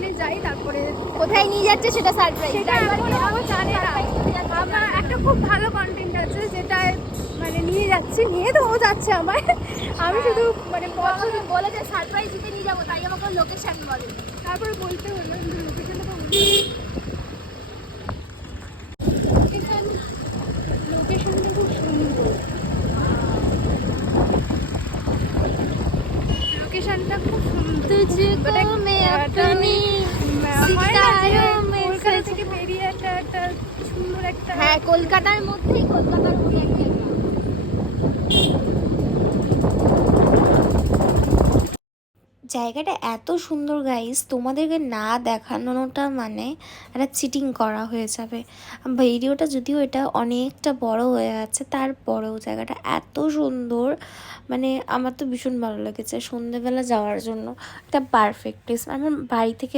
ওখানে যাই, তারপরে কোথায় নিয়ে যাচ্ছে সেটা সারপ্রাইজ। সেটা এখনো ও জানে না। আমার একটা খুব ভালো কন্টেন্ট আছে যেটায় মানে নিয়ে যাচ্ছি, নিয়ে তো ও যাচ্ছে আমার, আমি শুধু মানে আমাকে বলে যে সারপ্রাইজ দিতে নিয়ে যাবো, তাই আমাকে লোকেশন বলে। তারপরে বলতে হলো লোকেশনটা তো লোকেশনটা খুব সুন্দর, লোকেশনটা খুব সুন্দর। तुझको मैं अपनी কলকাতা सितारों में থেকে বেরিয়ে একটা সুন্দর একটা হ্যাঁ, কলকাতার মধ্যেই কলকাতার মধ্যে একটা জায়গা। জায়গাটা এত সুন্দর গাইস, তোমাদেরকে না দেখানোটা মানে একটা চিটিং করা হয়ে যাবে। ভিডিওটা যদিও এটা অনেকটা বড় হয়ে যাচ্ছে, তারপরেও জায়গাটা এত সুন্দর, মানে আমার তো ভীষণ ভালো লেগেছে। সন্ধেবেলা যাওয়ার জন্য এটা পারফেক্ট প্লেস। আমার বাড়ি থেকে